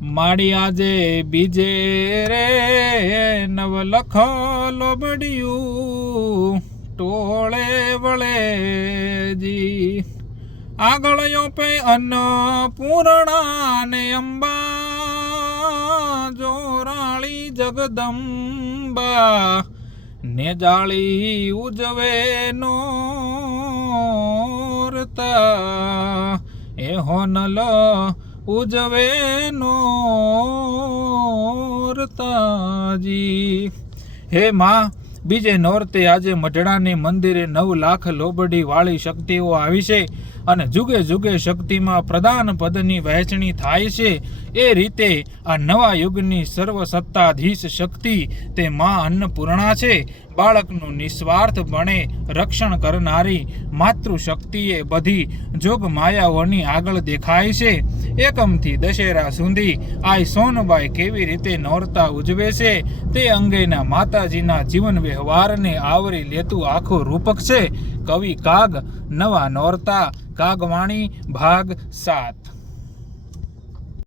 માડી આજે બીજે રે નવ લખ લોબડિયું. ટોળે વળે જી. આગળ પે અન્ન પૂર્ણા ને અંબા. જોરાળી જગદંબા. ને જાળી ઉજવે નોરતા. એ હોનલ ઉજવે નોરતાજી હે માં, બીજે નોરતે આજે મઢડાની મંદિરે નવ લાખ લોબડી વાળી શક્તિઓ આવી છે. અને જુગે જુગે શક્તિમાં પ્રધાન પદની વહેંચણી થાય છે, એ રીતે આ નવા યુગની સર્વસત્તાધીશ શક્તિ તે મા અન્નપૂર્ણા છે. બાળકનું નિસ્વાર્થ રક્ષણ કરનારી માતૃશક્તિએ બધી જોગ માયાઓની આગળ દેખાય છે. એકમથી દશેરા સુધી આ સોનબાઈ કેવી રીતે નોરતા ઉજવે છે, તે અંગેના માતાજીના જીવન વ્યવહારને આવરી લેતું આખું રૂપક છે. કવિ કાગ નવા નોરતા કાગવાણી ભાગ સાત.